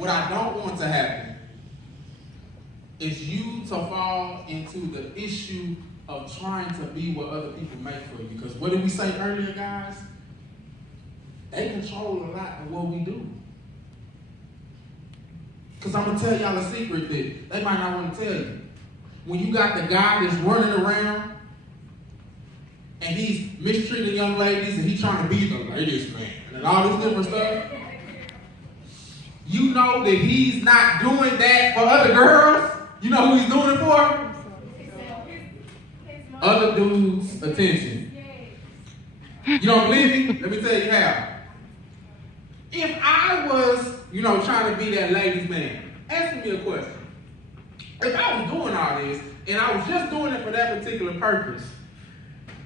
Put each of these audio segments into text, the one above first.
what I don't want to happen is you to fall into the issue of trying to be what other people make for you. Because what did we say earlier, guys? They control a lot of what we do. Because I'm going to tell y'all a secret that they might not want to tell you. When you got the guy that's running around and he's mistreating young ladies and he's trying to be the ladies' man and all this different stuff, you know that he's not doing that for other girls. You know who he's doing it for? Other dudes' attention. You don't believe me? Let me tell you how. If I was, trying to be that ladies' man, ask me a question. If I was doing all this and I was just doing it for that particular purpose,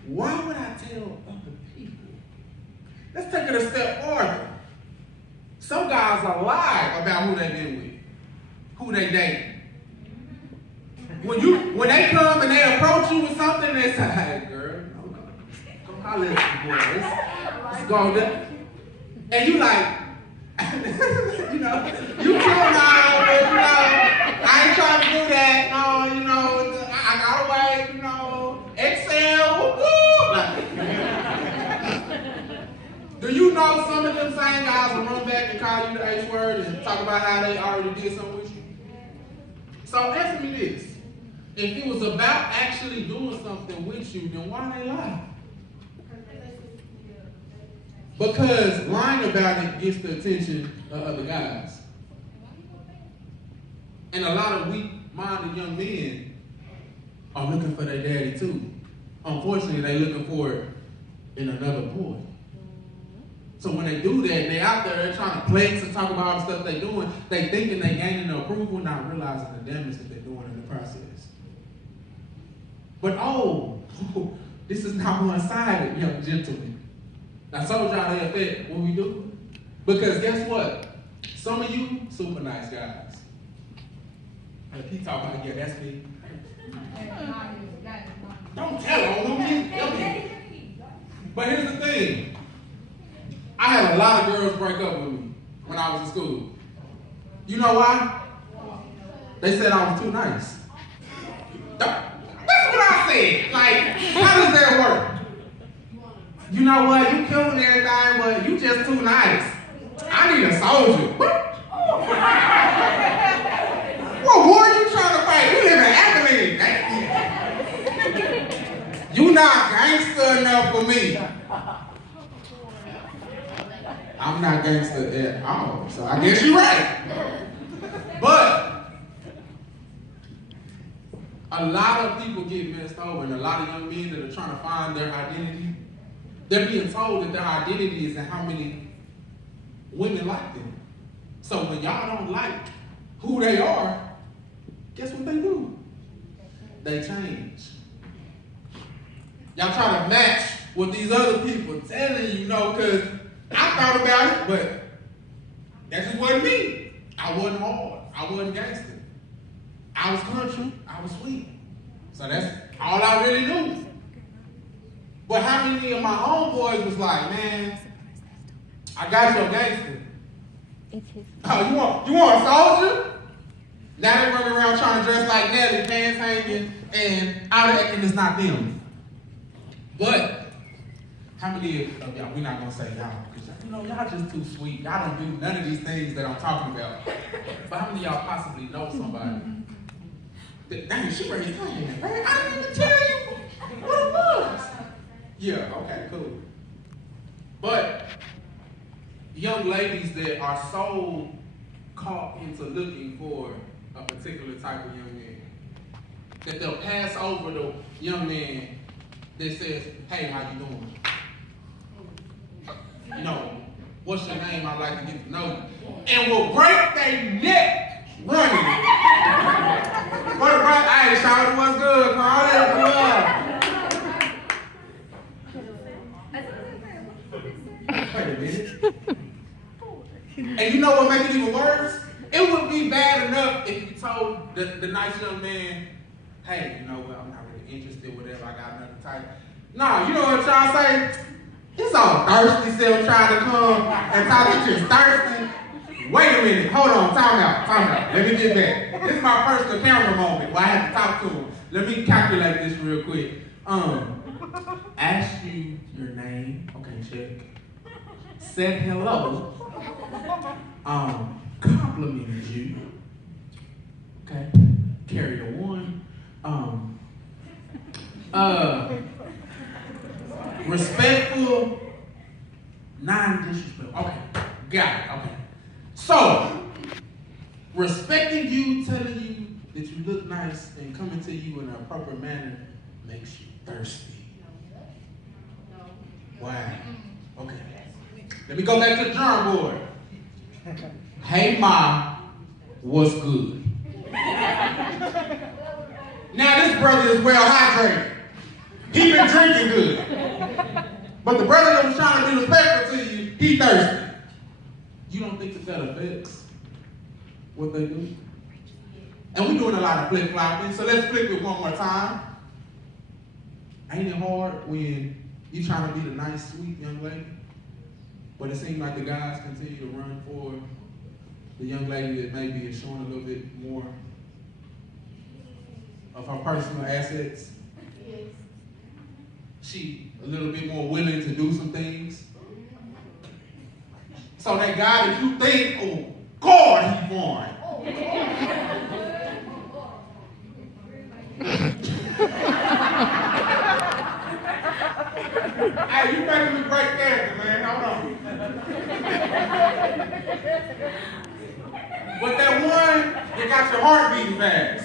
why would I tell other people? Let's take it a step farther. Some guys are lying about who they been with, who they date. When they come and they approach you with something, they say, "Hey, girl, come holler at the boy. Let's go there." And you like, you kill my I ain't trying to do that. No, I gotta wait. Excel. Do you know some of them same guys will run back and call you the H word and talk about how they already did something with you? So answer me this. If it was about actually doing something with you, then why they lie? Because lying about it gets the attention of other guys. And a lot of weak-minded young men are looking for their daddy too. Unfortunately, they're looking for it in another boy. So when they do that, they out there, they're trying to flex and talk about all the stuff they're doing. They thinking they're gaining the approval, not realizing the damage that they're doing in the process. But this is not one-sided, young gentlemen. I told y'all they affect what we do. Because guess what? Some of you, super nice guys. He talking about, yeah, that's me. Don't tell them. But here's the thing. I had a lot of girls break up with me when I was in school. You know why? They said I was too nice. That's what I said. Like, how does that work? You know what? You killing everything, but you just too nice. I need a soldier. What war you trying to fight? You live in Abilene. You not gangster enough for me. I'm not gangster at all, so I guess you're right. But a lot of people get messed over, and a lot of young men that are trying to find their identity, they're being told that their identity is in how many women like them. So when y'all don't like who they are, guess what they do? They change. Y'all try to match what these other people telling you, because I thought about it, but that just wasn't me. I wasn't hard. I wasn't gangster. I was country. I was sweet. So that's all I really knew. But how many of my homeboys was like, man, I got your gangster. Oh, you want a soldier? Now they running around trying to dress like Nelly, pants hanging, and all that, and it's not them. But how many of y'all, we're not going to say y'all, because y'all just too sweet. Y'all don't do none of these things that I'm talking about. But how many of y'all possibly know somebody? Dang, she raised her hand, man. I didn't even tell you what it was. Yeah, okay, cool. But young ladies that are so caught into looking for a particular type of young man, that they'll pass over the young man that says, hey, how you doing? What's your name? I'd like to get to know you. And will break their neck running. Hey, shout what's good? Call it. Wait a minute. And you know what makes it even worse? It would be bad enough if you told the nice young man, hey, you know what, I'm not really interested, whatever, I got another type. Nah, you know what y'all say? It's all thirsty still trying to come and talk to you thirsty. Wait a minute, hold on, time out. Let me get back. This is my personal camera moment where I have to talk to him. Let me calculate this real quick. Ask you your name. Okay, check. Said hello. Complimented you. Okay. Carry the one. Respectful, non-disrespectful. Okay, got it. Okay. So, respecting you, telling you that you look nice, and coming to you in an appropriate manner makes you thirsty. Wow. Okay. Let me go back to the drawing board. Hey, Ma, what's good? Now, this brother is well hydrated. He been drinking good. But the brother that was trying to be respectful to you, he thirsty. You don't think that affects what they do? And we're doing a lot of flip-flopping, so let's flip it one more time. Ain't it hard when you're trying to be the nice, sweet young lady, but it seems like the guys continue to run for the young lady that maybe is showing a little bit more of her personal assets? Yes. She a little bit more willing to do some things. So that guy that you think, oh, God, he's born. Hey, you making me break character, man. Hold on. But that one that got your heart beating fast.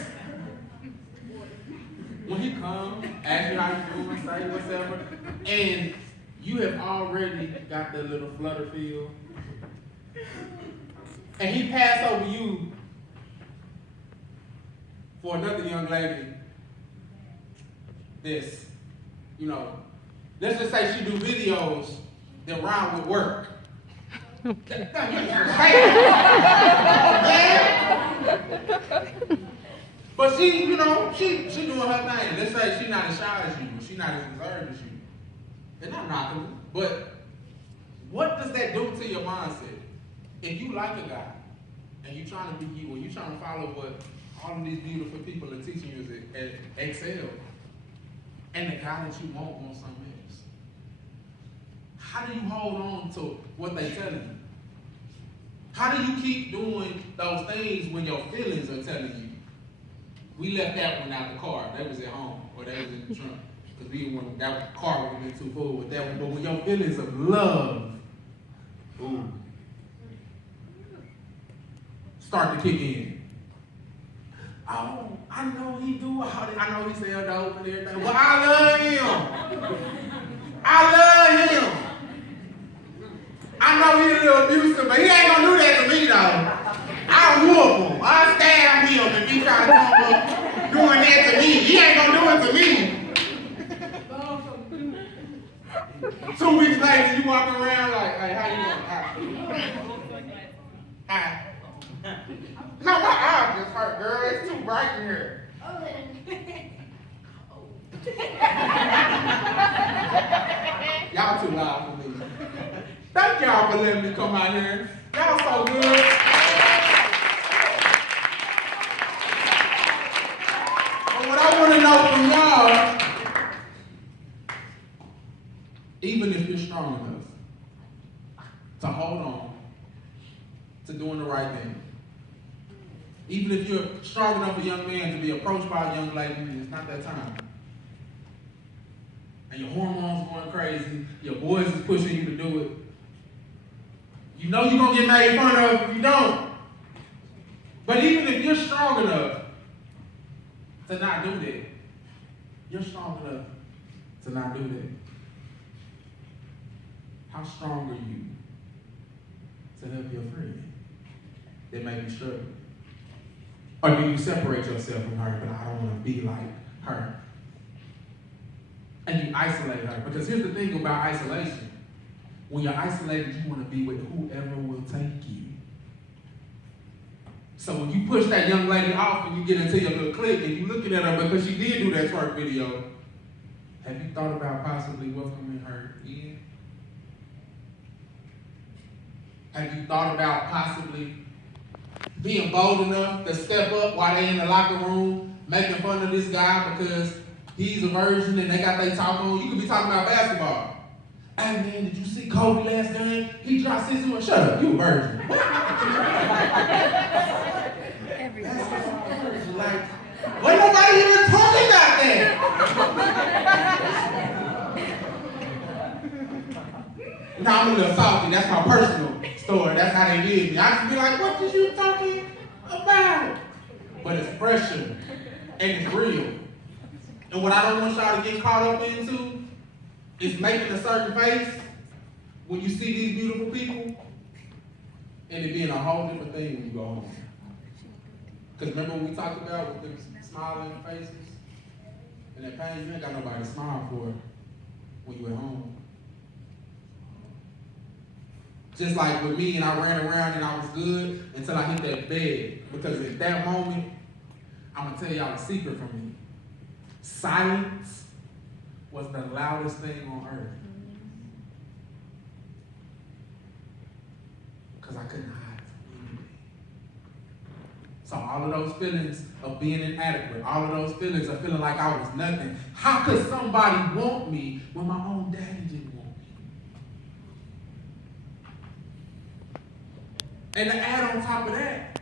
When he comes, ask you how you doing, say whatever, and you have already got that little flutter feel, and he pass over you for another young lady that's, let's just say she do videos that rhyme with work. Okay. But she, she doing her thing. Let's say she's not as shy as you, she's not as reserved as you. And I'm knocking her. But what does that do to your mindset? If you like a guy, and you're trying to be you, and you're trying to follow what all of these beautiful people are teaching you is excel, and the guy that you wants something else, how do you hold on to what they're telling you? How do you keep doing those things when your feelings are telling you? We left that one out the car. That was at home, or that was in the trunk. Because we didn't want that car would have been too full with that one. But when your feelings of love, start to kick in. Oh, I know he do all that. I know he sell dope and everything. Well, I love him. I love him. I know he's a little abusive, but he ain't gonna do that to me though. I'll whoop him. I'll stab him if he try to come up doing that to me. He ain't gonna do it to me. 2 weeks later, you walking around like, hey, how you doing? Hi. No, my eye just hurt, girl. It's too bright in here. Y'all too loud for me. Thank y'all for letting me come out here. Y'all so good. But what I want to know from y'all, even if you're strong enough to hold on to doing the right thing, even if you're strong enough, a young man, to be approached by a young lady, it's not that time. And your hormones going crazy, your boys is pushing you to do it. You know you're going to get made fun of if you don't. But even if you're strong enough to not do that, you're strong enough to not do that. How strong are you to help your friend that may be struggling? Or do you separate yourself from her, but I don't want to be like her? And you isolate her. Because here's the thing about isolation. When you're isolated, you want to be with whoever will take you. So when you push that young lady off and you get into your little clique and you're looking at her because she did do that twerk video, have you thought about possibly welcoming her in? Have you thought about possibly being bold enough to step up while they in the locker room, making fun of this guy because he's a virgin and they got their talk on? You could be talking about basketball. Hey man, did you see Kobe last game? He dropped 61. Shut up, you a virgin. Like, wasn't nobody even talking about that. Now I'm a little salty. That's my personal story. That's how they did me. I just be like, what did you talking about? But it's fresher and it's real. And what I don't want y'all to get caught up into is making a certain face when you see these beautiful people and it being a whole different thing when you go home. Because remember what we talked about with the smiling faces and that pain? You ain't got nobody to smile for when you at home. Just like with me, and I ran around and I was good until I hit that bed. Because at that moment, I'm going to tell y'all a secret from me. Silence was the loudest thing on earth. Because I couldn't hide from anything. So all of those feelings of being inadequate, all of those feelings of feeling like I was nothing. How could somebody want me when my own daddy didn't want me? And to add on top of that,